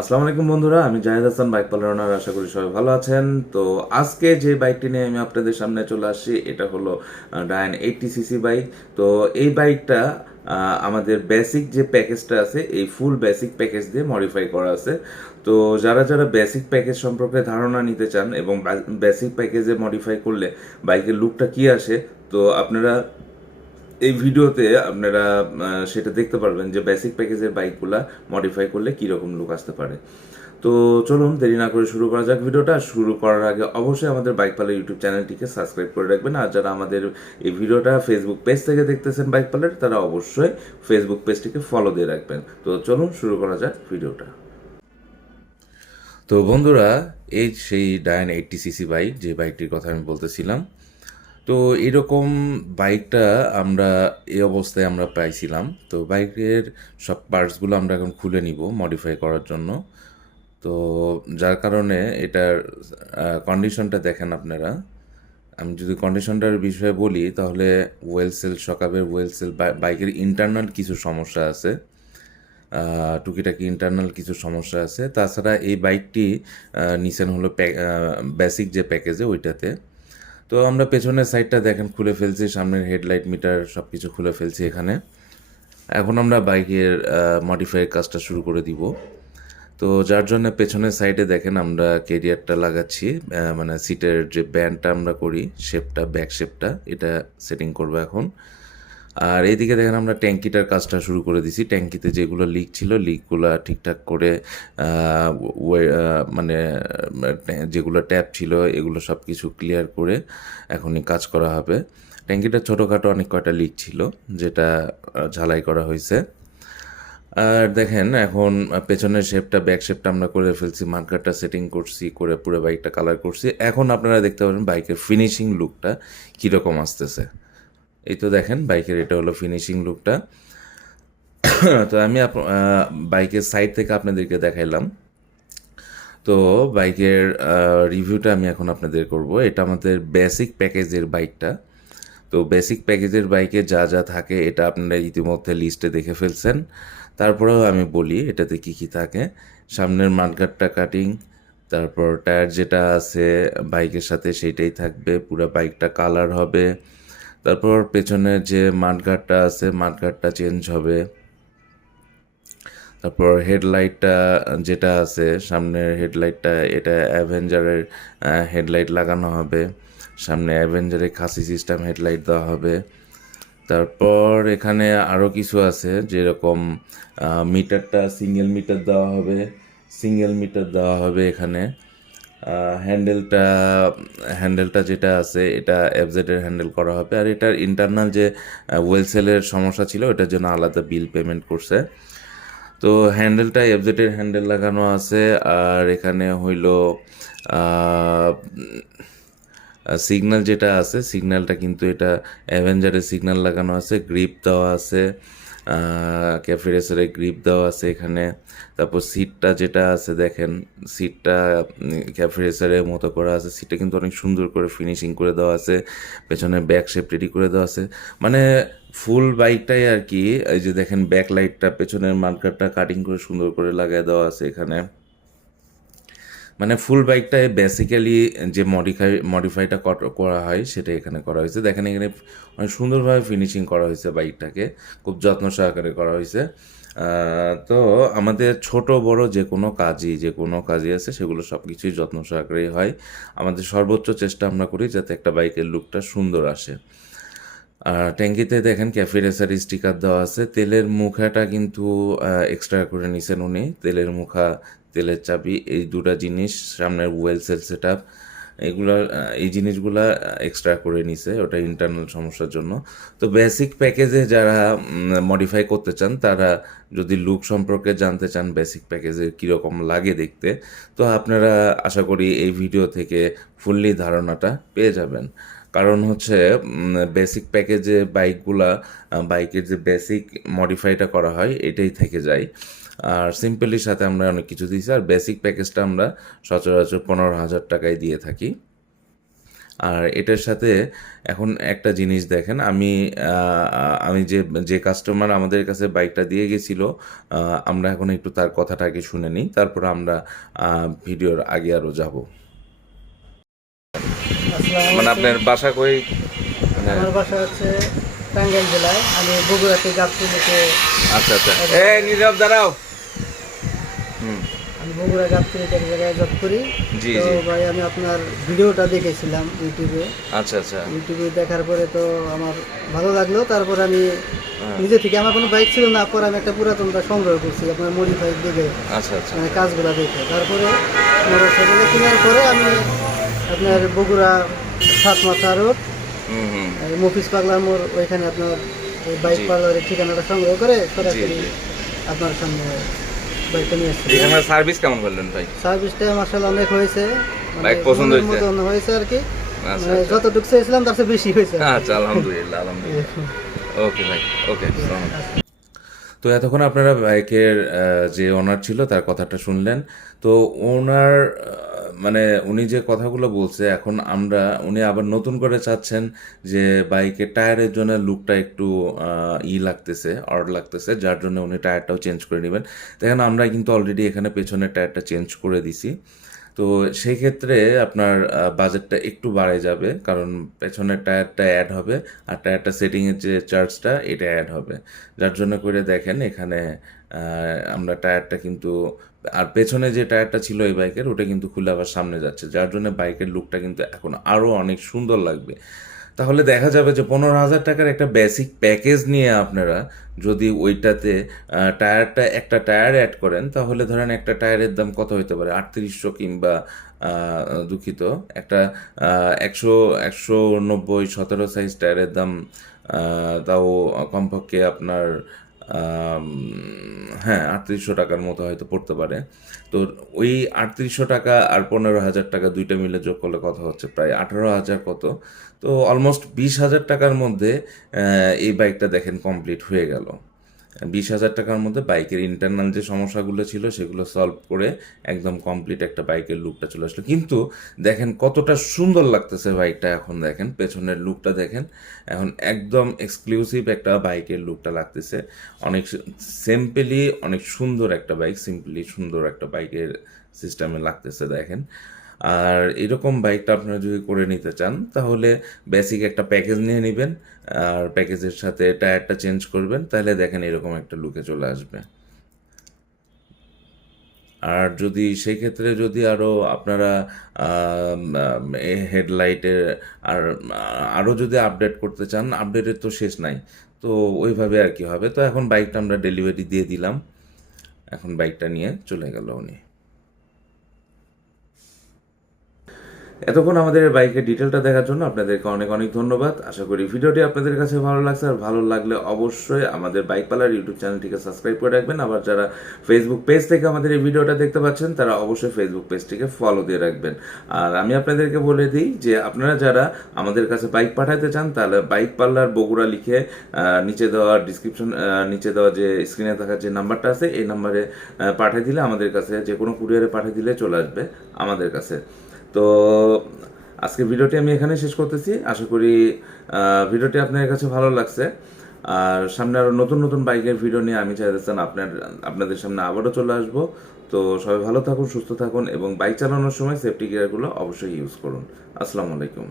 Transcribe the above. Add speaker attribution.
Speaker 1: আসসালামু আলাইকুম বন্ধুরা, আমি জাহেদ হাসান, বাইক পালানোর আশা করি সবাই ভালো আছেন। তো আজকে যে বাইকটি নিয়ে আমি আপনাদের সামনে চলে আসছি, এটা হলো ডায়ন এইটটি সিসি বাইক তো এই বাইকটা আমাদের বেসিক যে প্যাকেজটা আছে, এই ফুল বেসিক প্যাকেজ দিয়ে মডিফাই করা আছে। তো যারা যারা বেসিক প্যাকেজ সম্পর্কে ধারণা নিতে চান এবং বেসিক প্যাকেজে মডিফাই করলে বাইকের লুকটা কি আসে, তো আপনারা এই ভিডিওতে আপনারা সেটা দেখতে পারবেন যে বেসিক প্যাকেজের বাইকগুলা মডিফাই করলে কীরকম লুক আসতে পারে। তো চলুন, দেরি না করে শুরু করা যাক ভিডিওটা। শুরু করার আগে অবশ্যই আমাদের বাইক পালের ইউটিউব চ্যানেলটিকে সাবস্ক্রাইব করে রাখবেন। আর যারা আমাদের এই ভিডিওটা ফেসবুক পেজ থেকে দেখতেছেন বাইক পালের তারা অবশ্যই ফেসবুক পেজটিকে ফলো দিয়ে রাখবেন। তো চলুন, শুরু করা যাক ভিডিওটা। তো বন্ধুরা, এই সেই ডায়ন এইটটি সিসি বাইক যে বাইকটির কথা আমি বলতেছিলাম তো এরকম বাইকটা আমরা এই অবস্থায় আমরা পাইছিলাম। তো বাইকের সব পার্টসগুলো আমরা এখন খুলে নিব মডিফাই করার জন্য। তো যার কারণে এটার কন্ডিশনটা দেখেন আপনারা। আমি যদি কন্ডিশনটার বিষয়ে বলি, তাহলে ওয়েল সেল সকাবের ওয়েল সেল বাইকের ইন্টারনাল কিছু সমস্যা আছে। টুকিটাকি ইন্টারনাল কিছু সমস্যা আছে। তাছাড়া এই বাইকটি নিছেন হলো বেসিক যে প্যাকেজে ওইটাতে। তো আমরা পেছনের সাইডটা দেখেন, খুলে ফেলছি, সামনের হেডলাইট মিটার সব কিছু খুলে ফেলছি এখানে। এখন আমরা বাইকের মডিফাইয়ের কাজটা শুরু করে দিব। তো যার জন্য পেছনের সাইডে দেখেন আমরা কেরিয়ারটা লাগাচ্ছি মানে সিটের যে ব্যান্ডটা আমরা করি শেপটা ব্যাক শেপটা এটা সেটিং করব এখন। আর এইদিকে দেখেন আমরা ট্যাঙ্কিটার কাজটা শুরু করে দিছি। ট্যাঙ্কিতে যেগুলো লিক ছিল লিকগুলো ঠিকঠাক করে মানে যেগুলো ট্যাপ ছিল, এগুলো সব কিছু ক্লিয়ার করে এখনই কাজ করা হবে। ট্যাঙ্কিটা ছোটোখাটো অনেক কয়টা লিক ছিল, যেটা ঝালাই করা হয়েছে। আর দেখেন এখন পেছনের শেপটা ব্যাক শেপটা আমরা করে ফেলছি মার্কারটা সেটিং করছি, করে পুরো বাইকটা কালার করছি। এখন আপনারা দেখতে পারেন বাইকের ফিনিশিং লুকটা কীরকম আসতেছে। এই তো দেখেন, বাইকের এটা হলো ফিনিশিং লুকটা তো আমি বাইকের সাইড থেকে আপনাদেরকে দেখাইলাম। তো বাইকের রিভিউটা আমি এখন আপনাদের করব। এটা আমাদের বেসিক প্যাকেজের বাইকটা তো বেসিক প্যাকেজের বাইকে যা যা থাকে, এটা আপনারা ইতিমধ্যে লিস্টে দেখে ফেলছেন। তারপরেও আমি বলি, এটাতে কি কি থাকে। সামনের মাঠঘাটটা কাটিং তারপর টায়ার যেটা আছে বাইকের সাথে সেটাই থাকবে। পুরো বাইকটা কালার হবে। তারপর পেছনের যে মাঠঘাটটা আছে, মাঠঘাটটা চেঞ্জ হবে। তারপর হেডলাইটটা যেটা আছে, সামনের হেডলাইটটা, এটা অ্যাভেঞ্জারের হেডলাইট লাগানো হবে। সামনে অ্যাভেঞ্জারের খাসি সিস্টেম হেডলাইট দেওয়া হবে। তারপর এখানে আরও কিছু আছে, যেরকম মিটারটা সিঙ্গেল মিটার দেওয়া হবে। সিঙ্গেল মিটার দেওয়া হবে এখানে। হ্যান্ডেলটা হ্যান্ডেলটা যেটা আছে, এটা এফজেডের হ্যান্ডেল করা হবে। আর এটার ইন্টারনাল যে ওয়েলসেলের সমস্যা ছিল, ওটার জন্য আলাদা বিল পেমেন্ট করছে। তো হ্যান্ডেলটা এফজেডের হ্যান্ডেল লাগানো আছে, আর এখানে হইল সিগন্যাল যেটা আছে সিগন্যালটা কিন্তু এটা অ্যাভেঞ্জারের সিগন্যাল লাগানো আছে গ্রিপ দেওয়া আছে। ক্যাফেরেসারের গ্রিপ দেওয়া আছে এখানে। তারপর সিটটা যেটা আছে দেখেন, সিটটা ক্যাফেরেসারের মতো করা আছে। সিটটা কিন্তু অনেক সুন্দর করে ফিনিশিং করে দেওয়া আছে। পেছনে ব্যাক শেপ রেডি করে দেওয়া আছে। মানে ফুল বাইকটাই আর কি, এই যে দেখেন ব্যাক লাইটটা পেছনের মার্কারটা কাটিং করে সুন্দর করে লাগিয়ে দেওয়া আছে এখানে। মানে ফুল বাইকটায় বেসিক্যালি যে মডিফাই মডিফাইটা করা হয়, সেটা এখানে করা হয়েছে। দেখেন এখানে অনেক সুন্দরভাবে ফিনিশিং করা হয়েছে বাইকটাকে খুব যত্ন সহকারে করা হয়েছে। তো আমাদের ছোট, বড় যে কোনো কাজই, যে কোনো কাজই আছে, সেগুলো সব কিছুই যত্ন সহকারেই হয়। আমাদের সর্বোচ্চ চেষ্টা আমরা করি যাতে একটা বাইকের লুকটা সুন্দর আসে। আর ট্যাঙ্কিতে দেখেন ক্যাফে রেসার স্টিকার দেওয়া আছে। তেলের মুখাটা কিন্তু এক্সট্রা করে নিছেন উনি। তেলের মুখা তেলের চাবি, এই দুটা জিনিস, সামনের ওয়েল সেল সেট আপ এগুলো এই জিনিসগুলা এক্সট্রা করে নিছে, ওটা ইন্টারনাল সমস্যার জন্য। তো বেসিক প্যাকেজে যারা মডিফাই করতে চান, তারা যদি লুক সম্পর্কে জানতে চান বেসিক প্যাকেজে কীরকম লাগে দেখতে, তো আপনারা আশা করি এই ভিডিও থেকে ফুললি ধারণাটা পেয়ে যাবেন। কারণ হচ্ছে বেসিক প্যাকেজে বাইকগুলা বাইকের যে বেসিক মডিফাইটা করা হয়, এটাই থেকে যায়। আর সিম্পলির সাথে আমরা অনেক কিছু দিয়েছি। আর বেসিক প্যাকেজটা আমরা সচরাচর পনেরো হাজার টাকায় দিয়ে থাকি। আর এটার সাথে এখন একটা জিনিস দেখেন, আমি আমি যে যে কাস্টমার আমাদের কাছে বাইকটা দিয়ে গেছিল আমরা এখন একটু তার কথাটা আগে শুনে নিই, তারপর আমরা ভিডিওর আগে আরও যাব। মানে আপনার বাসা কই? মানে
Speaker 2: আমার বাসা হচ্ছে টাঙ্গাইল জেলায়। আমি বগুড়াতে গাবতলিতে
Speaker 1: আচ্ছা আচ্ছা। এ নীরব দাঁড়াও। হুম।
Speaker 2: আমি বগুড়া গাবতলিতে এক জায়গায় জব করি।
Speaker 1: জি,
Speaker 2: তো ভাই আমি আপনার ভিডিওটা দেখেছিলাম ইউটিউবে।
Speaker 1: আচ্ছা আচ্ছা।
Speaker 2: ইউটিউবে দেখার পরে তো আমার ভালো লাগল। তারপর আমি
Speaker 1: হ্যাঁ।
Speaker 2: নিজে থেকে আমার কোনো বাইক ছিল না পরে আমি একটা পুরাতনটা সংগ্রহ করছি আপনার মডিফাই দেখে।
Speaker 1: আচ্ছা আচ্ছা।
Speaker 2: মানে কাজগুলো দেখে। তারপরে মোটরসাইকেলে কেনার পরে আমি আপনার বগুড়া সাত মাথা রোড মফিস পাগলার মোড় ওইখানে আপনার বাইক পার্লারের ঠিকানাটা সংগ্রহ করে সরাসরি আপনার সামনে বাইকটা নিয়ে আসছি।
Speaker 1: এখানে সার্ভিস কেমন করলেন ভাই?
Speaker 2: সার্ভিসটা অনেক হয়েছে। মানে
Speaker 1: বাইক পছন্দ হয়েছে?
Speaker 2: হয়েছে আর কি।
Speaker 1: আচ্ছা,
Speaker 2: মানে
Speaker 1: আচ্ছা।
Speaker 2: যতটুকু চেয়েছিলাম তার চেয়ে বেশি হয়েছে
Speaker 1: আচ্ছা আলহামদুলিল্লাহ আলহামদুলিল্লাহ। ওকে ভাই ওকে তো এতক্ষণ আপনারা বাইকের যে ওনার ছিল তার কথাটা শুনলেন। তো ওনার মানে উনি যে কথাগুলো বলছে, এখন আমরা, উনি আবার নতুন করে চাচ্ছেন যে বাইকের টায়ারের জন্য লুকটা একটু ই লাগতেছে, অড লাগতেছে, যার জন্য উনি টায়ারটাও চেঞ্জ করে নেবেন। দেখেন, আমরা কিন্তু অলরেডি এখানে পেছনের টায়ারটা চেঞ্জ করে দিছি। তো সেই ক্ষেত্রে আপনার বাজেটটা একটু বাড়ে যাবে, কারণ পেছনের টায়ারটা অ্যাড হবে, আর টায়ারটা সেটিংয়ের যে চার্জটা এটা অ্যাড হবে। যার জন্য করে দেখেন, এখানে আমরা টায়ারটা কিন্তু আর পেছনে যে টায়ারটা ছিল এই বাইকের, ওটা কিন্তু খুলে আবার সামনে যাচ্ছে। যার জন্য বাইকের লুকটা কিন্তু এখন আরও অনেক সুন্দর লাগবে। তাহলে দেখা যাবে যে পনেরো হাজার টাকার একটা বেসিক প্যাকেজ নিয়ে আপনারা যদি ওইটাতে টায়ারটা, একটা টায়ার অ্যাড করেন, তাহলে ধরেন একটা টায়ারের দাম কত হতে পারে? আটত্রিশশো কিংবা দুঃখিত, একটা একশো একশো নব্বই, সতেরো সাইজ টায়ারের দাম তাও কমপক্ষে আপনার হ্যাঁ আটত্রিশশো টাকার মতো হয়তো পড়তে পারে। তো ওই আটত্রিশশো টাকা আর পনেরো হাজার টাকা দুইটা মিলে যোগ করলে কথা হচ্ছে? প্রায় আঠারো হাজার কত? তো অলমোস্ট বিশ হাজার টাকার মধ্যে এই বাইকটা দেখেন কমপ্লিট হয়ে গেল। বিশ হাজার টাকার মধ্যে বাইকের ইন্টারনাল যে সমস্যাগুলো ছিল, সেগুলো সলভ করে একদম কমপ্লিট একটা বাইকের লুকটা চলে আসলো। কিন্তু দেখেন কতটা সুন্দর লাগতেছে বাইকটা এখন দেখেন, পেছনের লুকটা দেখেন। এখন একদম এক্সক্লুসিভ একটা বাইকের লুকটা লাগতেছে। অনেক সিম্পলি অনেক সুন্দর একটা বাইক সিম্পলি সুন্দর একটা বাইকের সিস্টেমে লাগতেছে দেখেন। আর এরকম বাইকটা আপনারা যদি করে নিতে চান, তাহলে বেসিক একটা প্যাকেজ নিয়ে নেবেন, আর প্যাকেজের সাথে টায়ারটা চেঞ্জ করবেন, তাহলে দেখেন এরকম একটা লুকে চলে আসবে। আর যদি সেই ক্ষেত্রে যদি আরও আপনারা হেডলাইটের আর আরও যদি আপডেট করতে চান আপডেটের তো শেষ নাই, তো ওইভাবে আর কি হবে। তো এখন বাইকটা আমরা ডেলিভারি দিয়ে দিলাম। এখন বাইকটা নিয়ে চলে গেল উনি। এতক্ষণ আমাদের বাইকের ডিটেলটা দেখার জন্য আপনাদেরকে অনেক অনেক ধন্যবাদ। আশা করি ভিডিওটি আপনাদের কাছে ভালো লাগছে। আর ভালো লাগলে অবশ্যই আমাদের বাইক পালার ইউটিউব চ্যানেলটিকে সাবস্ক্রাইব করে রাখবেন। আবার যারা ফেসবুক পেজ থেকে আমাদের এই ভিডিওটা দেখতে পাচ্ছেন, তারা অবশ্যই ফেসবুক পেজটিকে ফলো দিয়ে রাখবেন। আর আমি আপনাদেরকে বলে দিই যে আপনারা যারা আমাদের কাছে বাইক পাঠাতে চান, তাহলে বাইক পার্লার বগুড়া লিখে নিচে দেওয়া ডিসক্রিপশন নিচে দেওয়া যে স্ক্রিনে থাকা যে নাম্বারটা আছে, এই নাম্বারে পাঠিয়ে দিলে আমাদের কাছে যে কোনো কুরিয়ারে পাঠিয়ে দিলে চলে আসবে আমাদের কাছে। তো আজকে ভিডিওটি আমি এখানে শেষ করতেছি। আশা করি ভিডিওটি আপনার কাছে ভালো লাগছে। আর সামনে আরও নতুন নতুন বাইকের ভিডিও নিয়ে আমি চাইতেছেন আপনার, আপনাদের সামনে আবারও চলে আসব। তো সবাই ভালো থাকুন, সুস্থ থাকুন এবং বাইক চালানোর সময় সেফটি গিয়ারগুলো অবশ্যই ইউজ করুন। আসসালামু আলাইকুম।